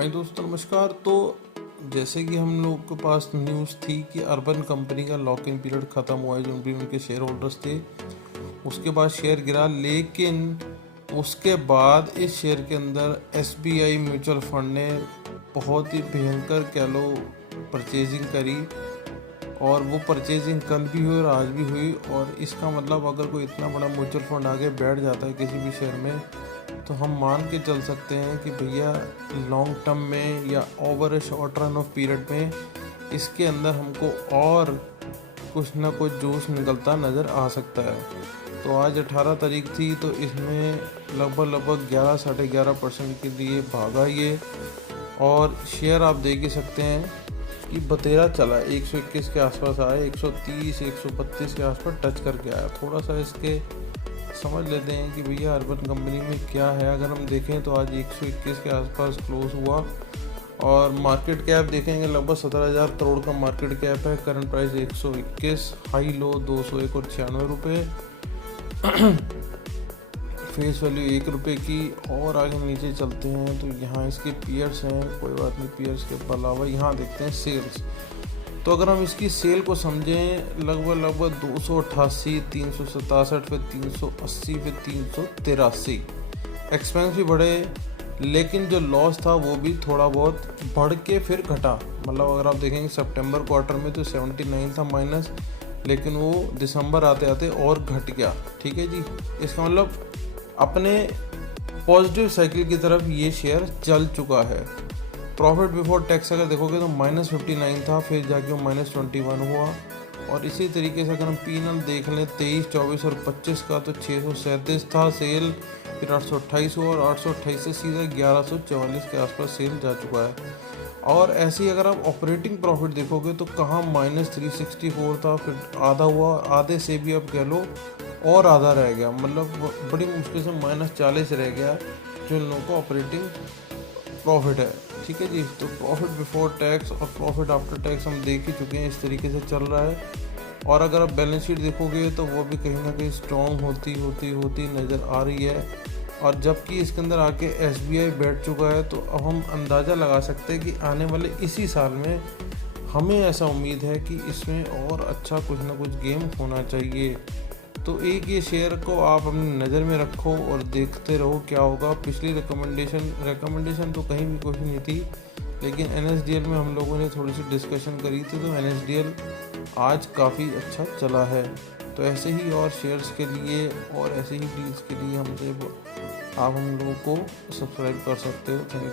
हाय दोस्तों, नमस्कार। तो जैसे कि हम लोग के पास न्यूज़ थी कि अर्बन कंपनी का लॉक इन पीरियड ख़त्म हुआ है, जो भी उनके शेयर होल्डर्स थे उसके बाद शेयर गिरा। लेकिन उसके बाद इस शेयर के अंदर एसबीआई म्यूचुअल फंड ने बहुत ही भयंकर कह लो परचेजिंग करी, और वो परचेजिंग कल भी हुई और आज भी हुई। और इसका मतलब अगर कोई इतना बड़ा म्यूचुअल फंड आगे बैठ जाता है किसी भी शेयर में, तो हम मान के चल सकते हैं कि भैया लॉन्ग टर्म में या over A short run of period में इसके अंदर हमको और कुछ ना कुछ जूस निकलता नज़र आ सकता है। तो आज 18 तारीख थी, तो इसमें लगभग 11 साढ़े 11% के लिए भागा ये, और शेयर आप देख ही सकते हैं कि बतेरा चला 121 के आसपास आया, 130 132 के आसपास टच करके आया। थोड़ा सा इसके समझ लेते हैं कि भैया अर्बन कंपनी में क्या है। अगर हम देखें तो आज 121 के आसपास क्लोज हुआ, और मार्केट कैप देखेंगे लगभग 17,000 करोड़ का मार्केट कैप है। करंट प्राइस 121, हाई लो 201 और 96 रुपये, फेस वैल्यू 1 रुपये की। और आगे नीचे चलते हैं तो यहाँ इसके पीयर्स हैं, कोई बात नहीं, पीयर्स के अलावा यहाँ देखते हैं सेल्स। तो अगर हम इसकी सेल को समझें, लगभग 288, 367, फिर 380, फिर 383। एक्सपेंस भी बढ़े, लेकिन जो लॉस था वो भी थोड़ा बहुत बढ़ के फिर घटा। मतलब अगर आप देखेंगे सितंबर क्वार्टर में तो 79 था माइनस, लेकिन वो दिसंबर आते आते और घट गया। ठीक है जी, इसका मतलब अपने पॉजिटिव साइकिल की तरफ ये शेयर चल चुका है। प्रॉफिट बिफोर टैक्स अगर देखोगे तो -59 था, फिर जाके वो -21 हुआ। और इसी तरीके से अगर हम P&L देख लें 23, 24 और 25 का, तो 637 था सेल, फिर 828 हुआ, और 828 से सीधा 1144 के आसपास सेल जा चुका है। और ऐसे ही अगर आप ऑपरेटिंग प्रॉफिट देखोगे तो कहाँ -364 था, फिर आधा हुआ, आधे से भी अब कह लो और आधा रह गया। मतलब बड़ी मुश्किल से -40 रह गया जो इन लोगों को ऑपरेटिंग प्रॉफिट है। ठीक है जी, तो प्रॉफिट बिफोर टैक्स और प्रॉफिट आफ्टर टैक्स हम देख ही चुके हैं, इस तरीके से चल रहा है। और अगर आप बैलेंस शीट देखोगे तो वो भी कहीं ना कहीं स्ट्रॉन्ग होती नज़र आ रही है। और जबकि इसके अंदर आके एसबीआई बैठ चुका है, तो अब हम अंदाज़ा लगा सकते हैं कि आने वाले इसी साल में हमें ऐसा उम्मीद है कि इसमें और अच्छा कुछ ना कुछ गेम होना चाहिए। तो एक ये शेयर को आप अपनी नज़र में रखो और देखते रहो क्या होगा। पिछली रिकमेंडेशन तो कहीं भी कुछ नहीं थी, लेकिन एनएसडीएल में हम लोगों ने थोड़ी सी डिस्कशन करी थी, तो एनएसडीएल आज काफ़ी अच्छा चला है। तो ऐसे ही और शेयर्स के लिए और ऐसे ही डील्स के लिए हमसे आप हम लोगों को सब्सक्राइब कर सकते हो। Thank you.